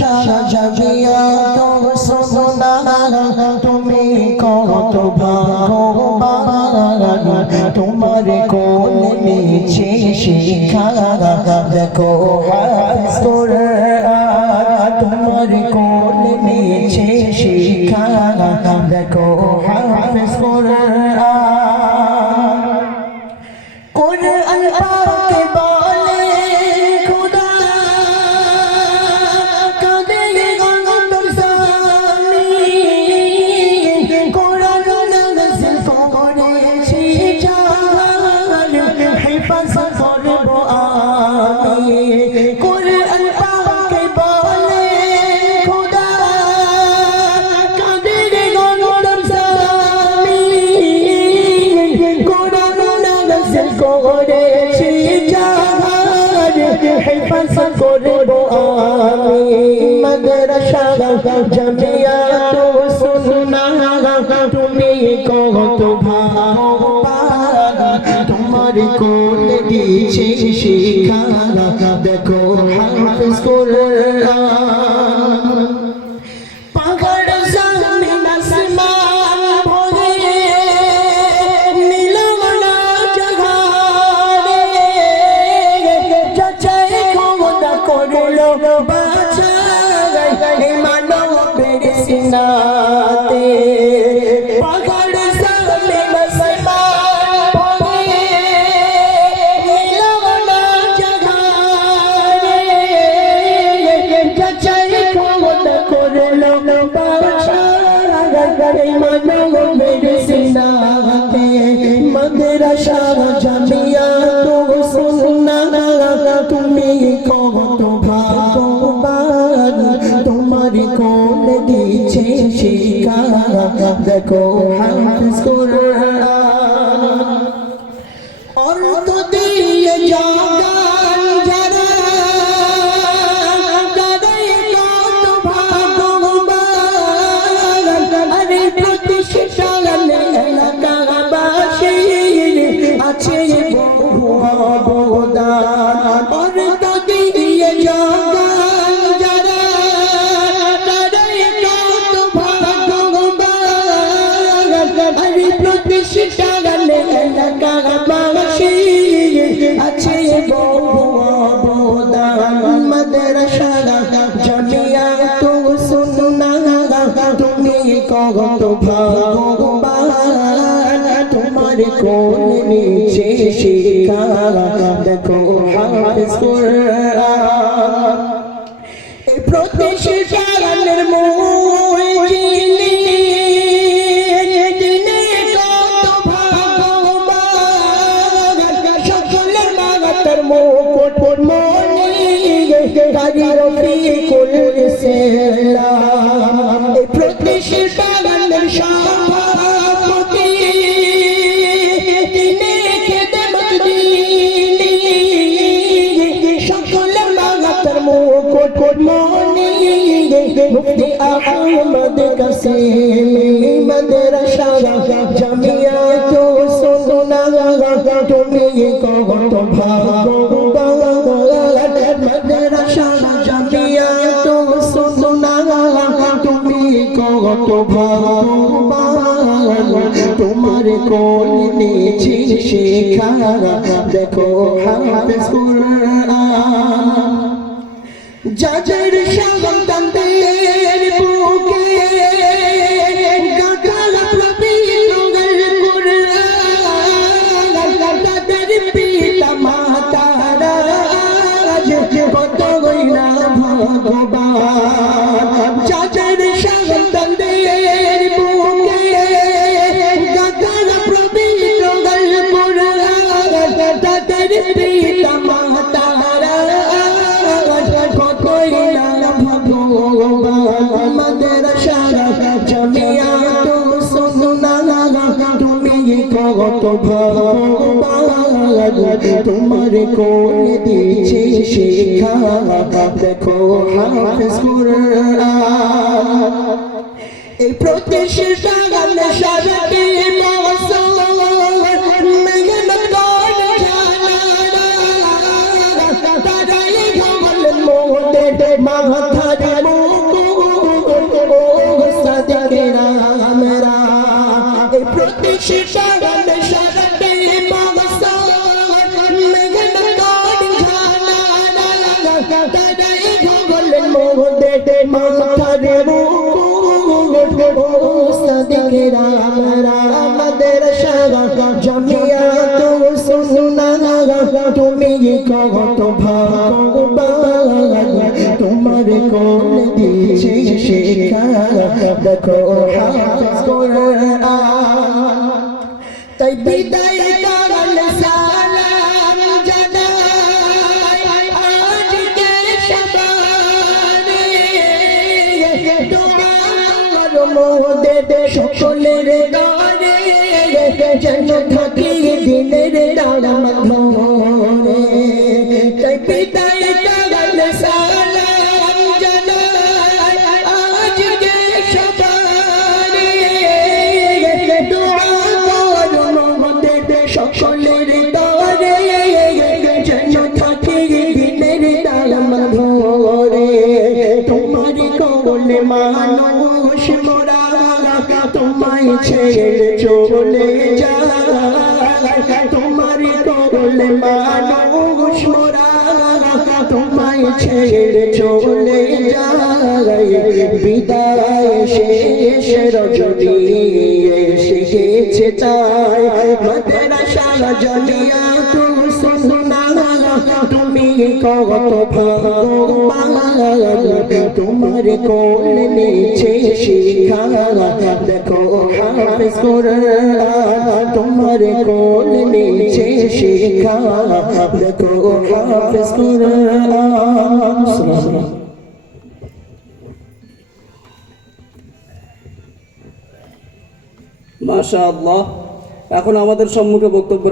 সাজাবিয়া তো সোনা তুমি কত ভাগ্যবান তোমার কোলে নিচে শিখা দেখো হাফেজ কোরআন তোমার কোলে নিচে শিখা দেখো হাফেজ কোরআন কোরআন পাকে বলে খোদা কাঁদে গগন জামিন কোরআন নাযিল করেছি জান হেফাজত করব আমি কোরআন পাকে বলে খোদা কাঁদে গগন জামিন কোরআন নাযিল করেছি জান হেফাজত করব আমি মাদ্রাসা জামিয়া তো সুন্নাহ তুমি কত ভাগ্যবান তোমার কোলে দিয়েছে শিক্ষা দেখো হাফেজ কোরআন পাহাড় জমিন আসমান ভরে নীলম না জাগারে যাচাই খোদা করলো বাঁচাই মানবের সিনাতে পাহাড় জমিন আসমান ভরে নীলম না জাগারে যাচাই খোদা করলো বাঁচাই মানবের সিনাতে মাদ্রাসা জামিয়া তো সুন্নাহ তুমি কত ভাগ্যবান তোমার কোলে দিয়েছে শিক্ষা দেখো হাফেজ কোরআন অর্থ দিয়ে জগান যারা তাদের কত ভাগ্যবান আরে প্রতিষ্ঠান এলাকাবাসীর আছে বহু অবদান অর্থ দিয়ে জগান যারা তাদের কত ভাগ্যবান আরে প্রতিষ্ঠান এলাকাবাসীর আছে বহু অবদান মাদ্রাসা জামিয়া তো সুন্নাহ তুমি কত ভাগ্যবান তোমার কোলে নিচে শিক্ষা দেখো হাফেজ কোরআন এই প্রতিষ্ঠানের মুজিনি তিনি কত ভাগ্যবান সকলের মাতার মুকুট মনি গাড়ি রফিকুল ইসলাম এই প্রতিষ্ঠানের সভাপতি তিনি খেদমত দিনি সকলের মাতার মুকুট মনি মুফতি আহমদ কাসেমি মাদ্রাসা জামিয়া তো সুন্নাহ তুমি কত ভাগ্যবান মাদ্রাসা জামিয়া তো সুন্নাহ তুমি কত ভাগ্যবান তোমার কোলে নিচে শিক্ষা দেখো হাফেজ কোরআন যাদের সন্তানদের বুকে গাথাল পবিত্র কোরআন তাদের পিতা মাতারা কত গইনা ভগবান যাদের সন্তানদের বুকে গাথাল পবিত্র কোরআন তাদের পিতা মাতারা মাদ্রাসা জামিয়া তো সুন্নাহ তুমি কত ভাগ্যবান তোমার কোলে দিয়েছে শিক্ষা দেখো হাফেজ কোরআন এই প্রতিষ্ঠান সারাটি মৌসুম মেহনত করে জানা তারাই ঘামল মোদের মাথার শিক্ষা দেখো হাফেজ কোরআন তাই বিদায় কাল সালাম জানাই আজকে সবারে দোয়া করো মোদের সকলের দ্বারে যেন থাকি দিনের দাম ধরে তাই বিদায় কাল সালাম জানাই আজকে সবারে দোয়া সকলের দ্বারে যেন থাকি দিনের দাম ধরে তোমার কোলে মানুষ মোরা তোমায় ছেড়ে চলে যায় তোমার কোলে মানুষ মোরা তোমায় ছেড়ে চলে যায় বিদায় শেষ রজনী এসে গেছে তাই মাদ্রাসা জামিয়া তো সুন্নাহ তুমি কত ভাগ্যবান তোমার কোল নিচে শিক্ষা দেখো হাফেজ কোরআন তোমার কোল নিচে শিক্ষা দেখো হাফেজ কোরআন। মাশাআল্লাহ। এখন আমাদের সম্মুখে বক্তব্য